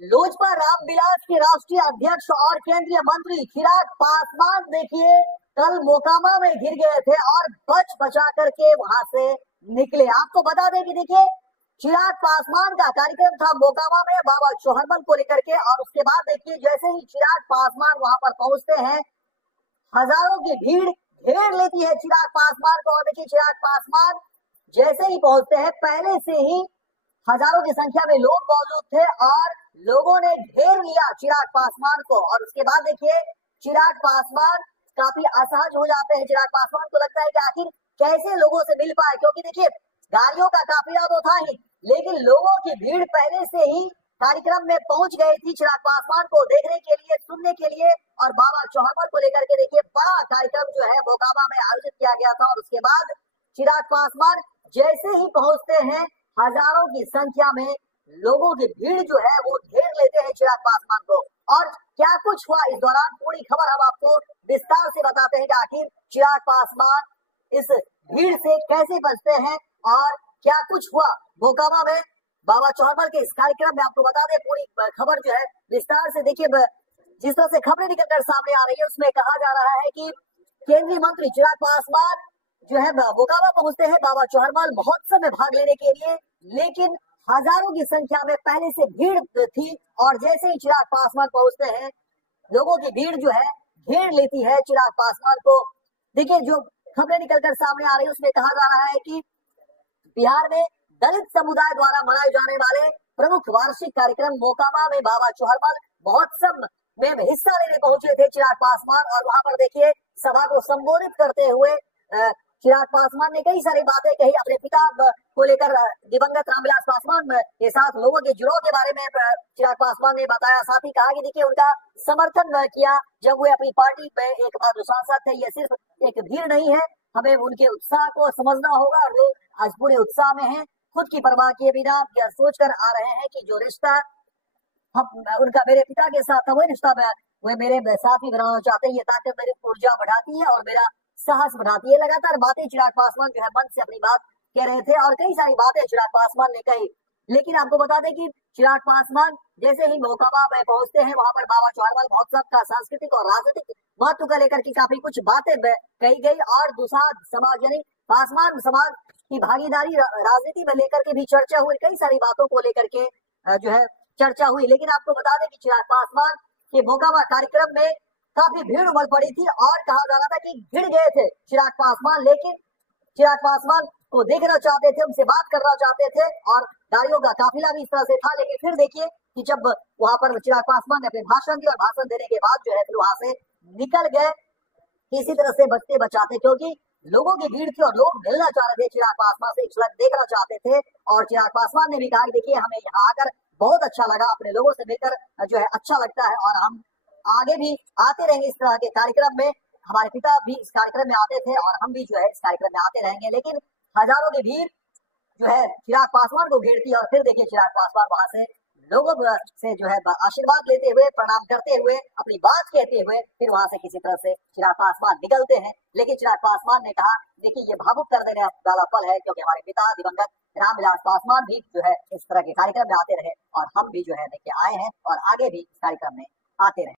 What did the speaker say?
लोजपा रामविलास के राष्ट्रीय अध्यक्ष और केंद्रीय मंत्री चिराग पासवान देखिए कल मोकामा में गिर गए थे और बच बचा करके वहां से निकले। आपको बता दें कि देखिए चिराग पासवान का कार्यक्रम था मोकामा में बाबा चौहरमल को लेकर के, और उसके बाद देखिए जैसे ही चिराग पासवान वहां पर पहुंचते हैं हजारों की भीड़ घेर लेती है चिराग पासवान को। और देखिए चिराग पासवान जैसे ही पहुंचते हैं पहले से ही हजारों की संख्या में लोग मौजूद थे और लोगों ने घेर लिया चिराग पासवान को। और उसके बाद देखिए चिराग पासवान काफी असहज हो जाते हैं। चिराग पासवान को लगता है कि आखिर कैसे लोगों से मिल पाए, क्योंकि देखिए गाड़ियों का काफिला तो था ही, लेकिन लोगों की भीड़ पहले से ही कार्यक्रम में पहुंच गई थी चिराग पासवान को देखने के लिए, सुनने के लिए। और बाबा चौहरमल को लेकर के देखिए बड़ा कार्यक्रम जो है मोकामा में आयोजित किया गया था। और उसके बाद चिराग पासवान जैसे ही पहुंचते हैं हजारों की संख्या में लोगों की भीड़ जो है वो घेर लेते हैं चिराग पासवान को। और क्या कुछ हुआ इस दौरान पूरी खबर हम आपको विस्तार से बताते हैं कि आखिर चिराग पासवान इस भीड़ से कैसे बचते हैं और क्या कुछ हुआ मोकामा में बाबा चौहरमल के इस कार्यक्रम में। आपको बता दें पूरी खबर जो है विस्तार से देखिए। जिस तरह से खबरें निकलकर सामने आ रही है उसमें कहा जा रहा है कि केंद्रीय मंत्री चिराग पासवान जो है मोकामा पहुंचते हैं बाबा चौहरमल महोत्सव में भाग लेने के लिए, लेकिन हजारों की संख्या में पहले से भीड़ थी। और जैसे ही चिराग पासवान पहुंचते हैं लोगों की भीड़ जो है घेर लेती है चिराग पासवान को। देखिए जो खबरें निकलकर सामने आ रही है उसमें कहा जा रहा है कि बिहार में दलित समुदाय द्वारा मनाए जाने वाले प्रमुख वार्षिक कार्यक्रम मोकामा में बाबा चौहरमल महोत्सव में हिस्सा लेने पहुंचे थे चिराग पासवान। और वहां पर देखिए सभा को संबोधित करते हुए चिराग पासवान ने कई सारी बातें कही अपने पिता को लेकर, दिवंगत रामविलास पासवान के साथ लोगों के जुड़ाव के बारे में चिराग पासवान ने बताया। साथ ही कहा कि देखिए उनका समर्थन किया जब वे अपनी पार्टी में एक बार जो सांसद थे। ये सिर्फ एक भीड़ नहीं है, हमें उनके उत्साह को समझना होगा और लोग आज पूरे उत्साह में हैं, खुद की परवाह किए बिना यह सोच कर आ रहे हैं कि जो रिश्ता हम उनका मेरे पिता के साथ था वही रिश्ता वे मेरे साथ ही बनाना चाहते हैं। ये ताकत मेरी ऊर्जा बढ़ाती है और मेरा साहस बढ़ाती है। लगातार बातें चिराग पासवान जो है मन से अपनी बात कह रहे थे और कई सारी बातें चिराग पासवान ने कही। लेकिन आपको बता दें कि चिराग पासवान जैसे ही मोकामा में पहुंचते हैं वहां पर बाबा चौहरमल महोत्सव का सांस्कृतिक और राजनीतिक महत्व को लेकर की काफी कुछ बातें कही गई। और दूसरा समाज यानी पासवान समाज की भागीदारी राजनीति में लेकर के भी चर्चा हुई, कई सारी बातों को लेकर के जो है चर्चा हुई। लेकिन आपको बता दें कि चिराग पासवान के मोकामा कार्यक्रम में काफी भीड़ उमड़ पड़ी थी और कहा जा रहा था कि भिड़ गए थे चिराग पासवान, लेकिन चिराग पासवान को देखना चाहते थे, उनसे बात करना चाहते थे और गाड़ियों का काफिला भी इस तरह से था। लेकिन फिर देखिए कि जब वहां पर चिराग पासवान ने अपने भाषण दिया और भाषण देने के बाद जो है फिर वहां से निकल गए किसी तरह से बचते बचाते, क्योंकि लोगों की भीड़ थी और लोग मिलना चाह रहे थे चिराग पासवान से, एक झलक देखना चाहते थे। और चिराग पासवान ने भी कहा कि देखिए हमें यहाँ आकर बहुत अच्छा लगा, अपने लोगों से मिलकर जो है अच्छा लगता है और हम आगे भी आते रहेंगे इस तरह के कार्यक्रम में। हमारे पिता भी इस कार्यक्रम में आते थे और हम भी जो है इस कार्यक्रम में आते रहेंगे। लेकिन हजारों की भीड़ जो है चिराग पासवान को घेरती है और फिर देखिए चिराग पासवान वहां से लोगों से जो है आशीर्वाद लेते हुए, प्रणाम करते हुए, अपनी बात कहते हुए फिर वहां से किसी तरह से चिराग पासवान निकलते हैं। लेकिन चिराग पासवान ने कहा देखिए ये भावुक कर देने वाला पल है, क्योंकि हमारे पिता दिवंगत रामविलास पासवान भी जो है इस तरह के कार्यक्रम में आते रहे और हम भी जो है देखिए आए हैं और आगे भी इस कार्यक्रम में आते रहे।